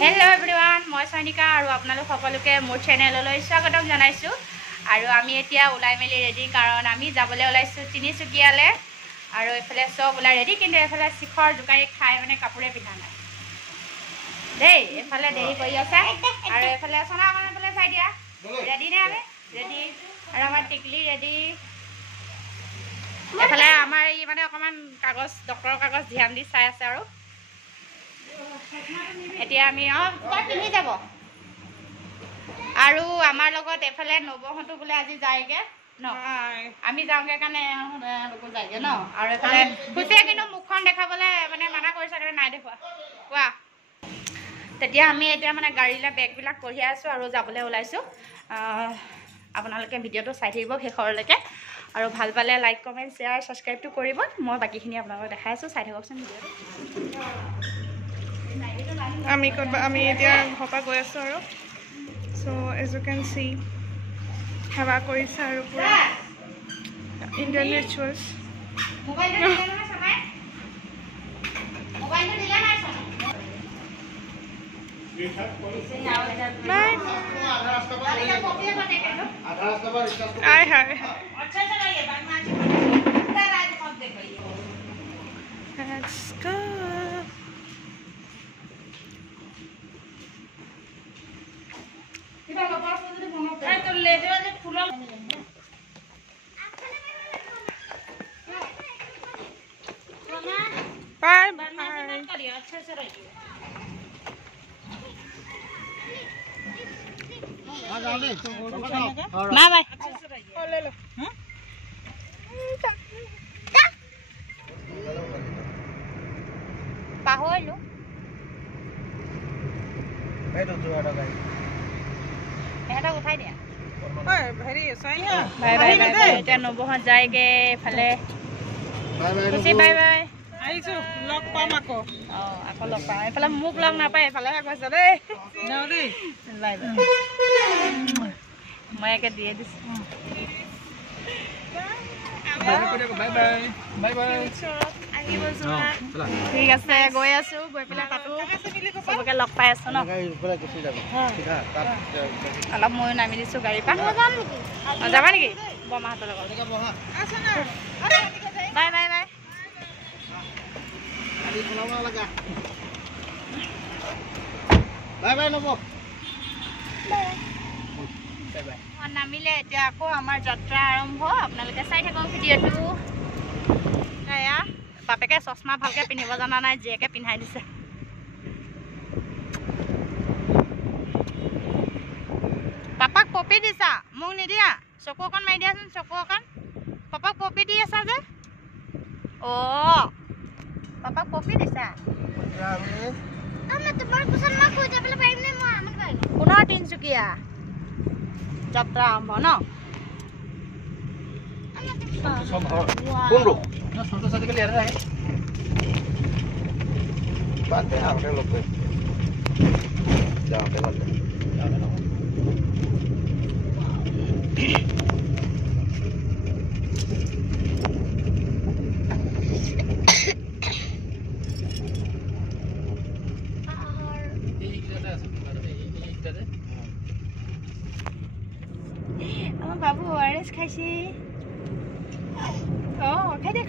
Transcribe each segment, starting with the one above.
Hello everyone मैं सैनिका और आपनालोक सकलोके मोर चेनेलলৈ स्वागतम जनाइछु और आमी एतिया उलाई मेली रेडी कारण आमी जाबले ओलाइछु तिनिचुकियाले और एफाले सब उलाई रेडी किन्तु एफाले शिखर जुकारी खाय माने कापुरे पिन्धा नाय दे एफाले देरी करि आछे और एफाले सोना माने बोले चाइ दिया रेडी ने आमे रेडी और आमार टिकली रेडी एफाले आमार इ माने अकमान कागज डक्टर कागज ध्यान दि चाइ आछे और এতিয়া আমি পিন্ধি যাব আৰু আমাৰ লগত এফালে নবহতো বলে আজি যায়গে ন আমি যাওঁগে কাৰণে লোক যায়গে ন আৰু এফালে খুচে কিন্তু মুখখন দেখাবলে মানে মানা কৰিছে কাৰণে নাই দেখুৱা কোৱা তেতিয়া আমি এতিয়া মানে গাড়ীলে বেগবিলাক কঢ়িয়া আছো আৰু যাবলে ওলাইছো আপোনালোকে ভিডিওটো চাই থাকিব শেষৰলৈকে আৰু ভাল পালে লাইক কমেন্ট শেয়াৰ সাবস্ক্ৰাইবটো কৰিব মই বাকিখিনি আপোনালোকক দেখাই আছো চাই থাককচোন ভিডিওটো আমি এতিয়া ঘৰপা গৈ আছো আৰু so as you can see হেৱা কৰিছে আৰু পুৰা ইণ্ডিয়ান ৰিচুৱেলছ মোবাইলটো দিলে নহয় সবাই মোবাইলটো দিলে নাই সবাই আই হাই अच्छा चलाइए बाद में आज रात मत देखिए लेट्स गो तो ले दे वाले फूलों बाय बाय करिए अच्छे से रहिए आ जाओ ले ना भाई अच्छे से रहिए ले लो हां पाहोलो बैठो जुआड़ा भाई এটা উঠাই দিয়া ওই ভাৰি সৈয়া বাই বাই বাই এটা নবহত যায়গে ফালে বাই বাই খুশি বাই বাই আইছো লগ পাম আকৌ আকৌ লগ পাম এফালে মুখ লগ নাপায় এফালেহে কৈছে দেই নাও দেই বাই বাই মই একে দিয়ে দিছো বাই বাই বাই বাই আহিব যোৱা ঠিক আছে গৈ আছো গৈ পেলাই তাতো সবকে লগ পাই আছো ন অলপ মই নামি দিছো গাড়ী পা যাবা নেকি বমাহঁতৰ লগত bye bye bye bye bye নব নামিলে এতিয়া আকৌ আমাৰ যাত্ৰা আৰম্ভ আপোনালোকে চাই থাকক ভিডিঅ'টো এয়া বাপেকে চশমা ভালকে পিন্ধিব জানা নাই জীয়েকে পিন্ধাই দিছে পাপাক পপি দিছা মোক নিদিয়া চকু অকণ মাৰি দিয়াচোন চকু অকণ পাপাক পপি দি আছা যে অ পাপাক পপি দিছা আমি তোমাৰ পছন্দ না কৈ যাবলৈ পাৰিম নে মই আমন পাৰিম পুনৰ তিনচুকীয়া যাত্ৰা আৰম্ভ ন कौन रो ना छोटा सा के ले रहा है बात है आप लोग पे जाओ पे बात बाबू आरएस खाइছি खाई दे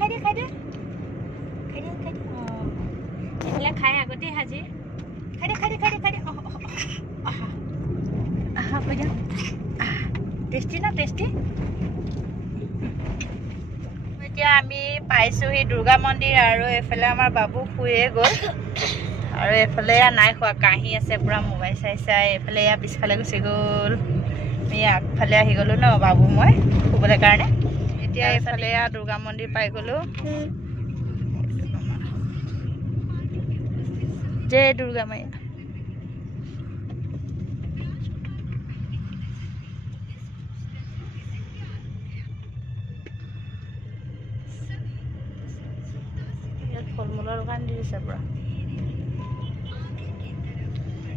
इफाले खाए आगते हाजी खाई दे टेस्टी ना टेस्टी এতিয়া আমি পাইছোহি দুৰ্গা মন্দিৰ আৰু এফালে আমাৰ বাবু শুয়ে গ'ল আৰু এফালে নাই খোৱা কাহি আছে পুৰা মোবাইল চাই এফালে পিছফালে গুচি গ'ল আমি আগফালে আহি গ'লো ন বাবু মই শুবলৈ কাৰণে এতিয়া এফালে দুৰ্গা মন্দিৰ পাই গ'লো জয় দুৰ্গা মায়া ফলমূলৰ দোকান দিছে পুৰা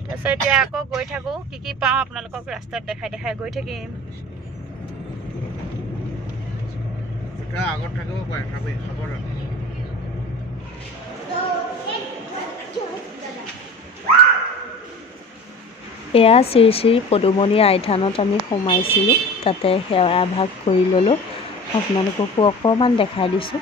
তাৰপিছত এতিয়া আকৌ গৈ থাকো কি পাওঁ আপোনালোকক ৰাস্তাত দেখাই গৈ থাকিম আগত থাকিব পাৰে খবৰ এয়া শ্ৰী শ্ৰী পদুমণি আইথানত আমি সোমাইছিলোঁ, তাতে সেৱা ভাগ কৰি ল'লোঁ। আপোনালোককো অকণমান দেখাই দিছোঁ।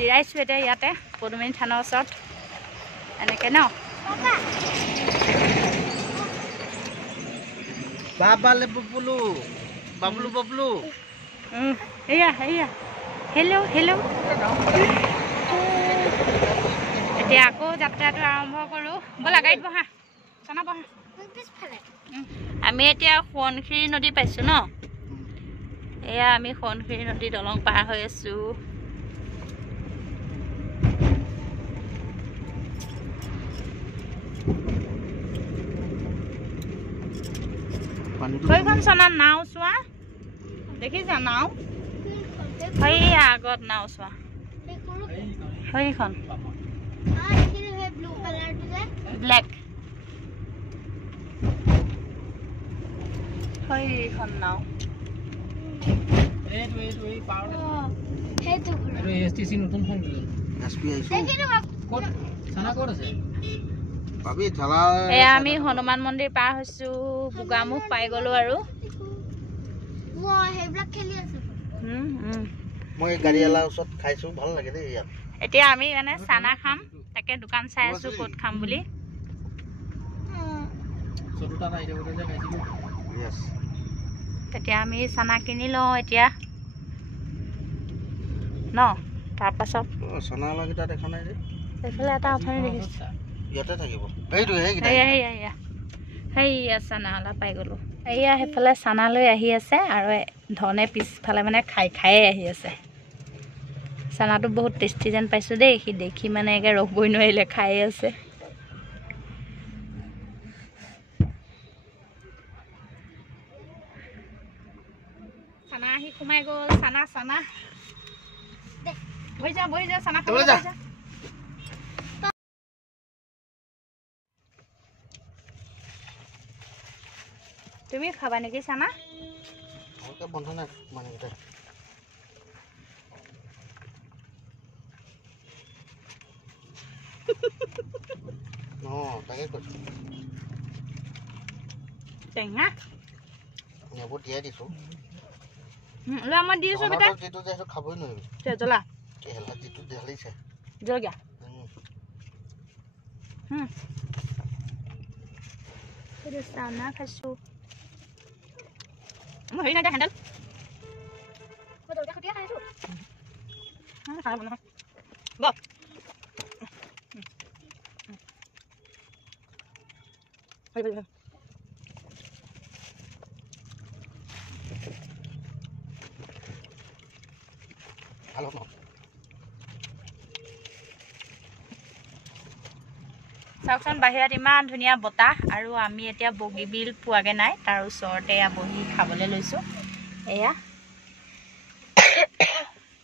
জিৰাইছোঁ এতিয়া ইয়াতে পদুমণি থানৰ ওচৰত এনেকৈ ন। এয়া হেল্ল' হেল্ল'। এতিয়া আকৌ যাত্ৰাটো আৰম্ভ কৰোঁ। ব'লা গাড়ীত বহা, চানা বহা। আমি এতিয়া সোৱণশিৰি নদী পাইছোঁ ন। এয়া আমি সোৱণশিৰি নদী দলং পাৰ হৈ আছোঁ। সেইখন চনাত নাও চোৱা, দেখিছা নাও? সেইয়া আগত নাও চোৱা, সেইখন ব্লেক, সেইখন নাও। এয়া আমি হনুমান মন্দিৰ পাৰ হৈছোঁ, গোগামুখ পাই গ'লো আৰু। এতিয়া আমি মানে চানা খাম, তাকে দোকান চাই আছোঁ ক'ত খাম বুলি। তেতিয়া আমি চানা কিনি লওঁ এতিয়া ন। তাৰপাছত এইফালে এটা অথনি দেখিছোঁ, সেইয়া চানাৱালা পাই গ'লোঁ। এইয়া সেইফালে চানালৈ আহি আছে আৰু ধনে পিছফালে মানে খায়ে আহি আছে। চানাটো বহুত টেষ্টি যেন পাইছোঁ দেই, সি দেখি মানে একে ৰ'বই নোৱাৰিলে, খায়ে আছে। চানা আহি সোমাই গ'ল, চানা বহি যা চানা খাবলৈ যা। তুমি খাবা নেকি চানা? টেঙা মই দিছোঁ বেটা, জ্বলা জলকীয়া চানা খাইছোঁ। মই হেৰি নাই দিয়া হেণ্ডেল, চাওকচোন বাহিৰত ইমান ধুনীয়া বতাহ, আৰু আমি এতিয়া বগীবিল পোৱাগৈ নাই, তাৰ ওচৰতে বহি খাবলৈ লৈছোঁ। এয়া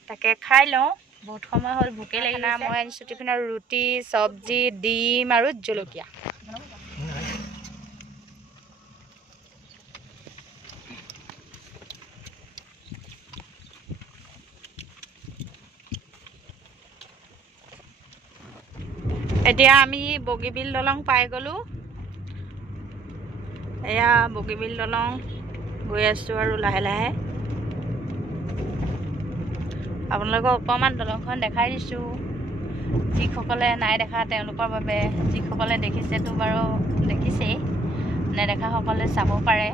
তাকে খাই লওঁ, বহুত সময় হ'ল ভোকে লাগিলে। মই আনিছোঁ টিফিনত ৰুটি, চব্জি, ডিম আৰু জলকীয়া। এতিয়া আমি বগীবিল দলং পাই গ'লোঁ। এয়া বগীবিল দলং গৈ আছোঁ আৰু লাহে লাহে। আপোনালোকক অকণমান দলংখন দেখাই দিছোঁ, যিসকলে নাই দেখা তেওঁলোকৰ বাবে। যিসকলে দেখিছেতো বাৰু দেখিছেই, নেদেখাসকলে চাব পাৰে।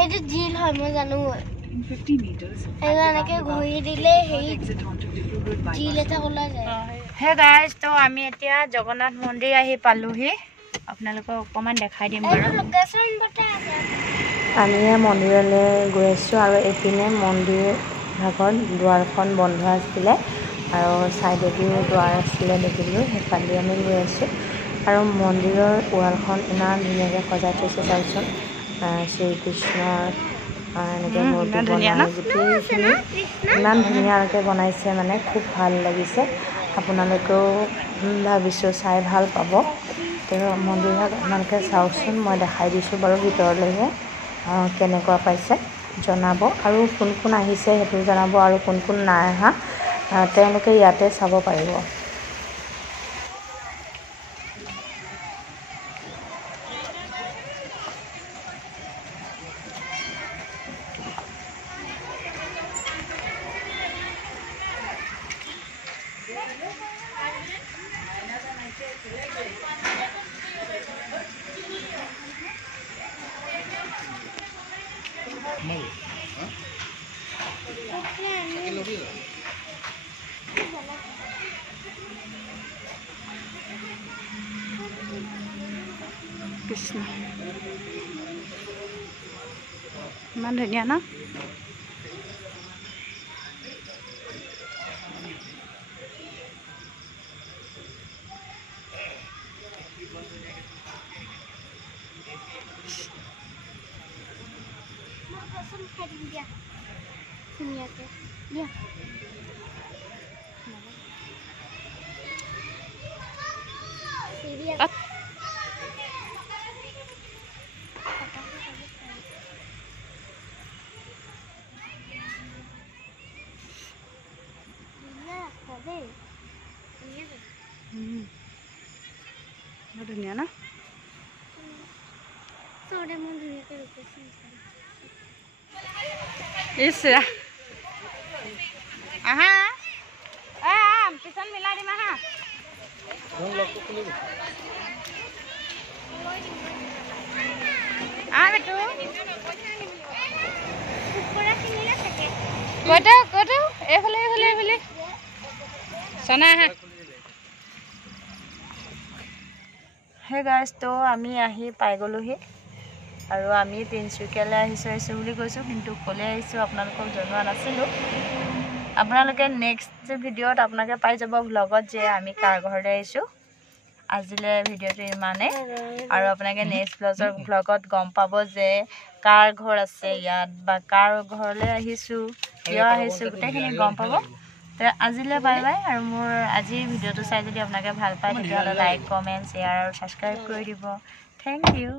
এইটো জিল হয়, মই জানো। এনেকে ঘূৰি দিলে সেই জিল এটা ওলাই যায়। হে গাইজ, তো আমি এতিয়া জগন্নাথ মন্দিৰ আহি পালোহি। আপোনালোকক অকণমান দেখাই দিম বাৰু। আমি মন্দিৰলৈ গৈ আছোঁ আৰু এইপিনে মন্দিৰ ভাগত দুৱাৰখন বন্ধ আছিলে আৰু ছাইডেদিও দুৱাৰ আছিলে দেখিলোঁ, সেইফালেদি আমি গৈ আছোঁ। আৰু মন্দিৰৰ ৱালখন ইমান ধুনীয়াকৈ সজাই থৈছে চাওকচোন, শ্ৰীকৃষ্ণৰ এনেকৈ মূৰ্তি বনাই গোটেইখিনি ইমান ধুনীয়াকৈ বনাইছে, মানে খুব ভাল লাগিছে। আপোনালোকেও ভাবিছোঁ চাই ভাল পাব। তেওঁ মন্দিৰভাগ আপোনালোকে চাওকচোন, মই দেখাই দিছোঁ বাৰু ভিতৰলৈকে কেনেকুৱা পাইছে জনাব, আৰু কোন কোন আহিছে সেইটো জনাব, আৰু কোন কোন নাই অহা তেওঁলোকে ইয়াতে চাব পাৰিব। কৃষ্ণ ইমান ধুনীয়া ন? ধুনীয়া ন? ইছৰা আহা পিছত মিলাই দিম আহা। বেটু কত এইফালে এইফালে এইফালে চনা আহা। হে গাইজ, তো আমি আহি পাই গ'লোহি আৰু আমি তিনিচুকীয়ালৈ আহিছোঁ বুলি কৈছোঁ, কিন্তু ক'লে আহিছোঁ আপোনালোকক জনোৱা নাছিলোঁ। আপোনালোকে নেক্সট ভিডিঅ'ত আপোনালোকে পাই যাব ভ্লগত যে আমি কাৰ ঘৰলৈ আহিছোঁ। আজিলৈ ভিডিঅ'টো ইমানেই, আৰু আপোনালোকে নেক্সট ভ্লগত গম পাব যে কাৰ ঘৰ আছে ইয়াত, বা কাৰ ঘৰলৈ আহিছোঁ, কিয় আহিছোঁ, গোটেইখিনি গম পাব। তো আজিলৈ বাই বাই। আৰু মোৰ আজিৰ ভিডিঅ'টো চাই যদি আপোনালোকে ভাল পায় তেতিয়াহ'লে লাইক, কমেণ্ট, শ্বেয়াৰ আৰু ছাবস্ক্ৰাইব কৰি দিব। Thank U.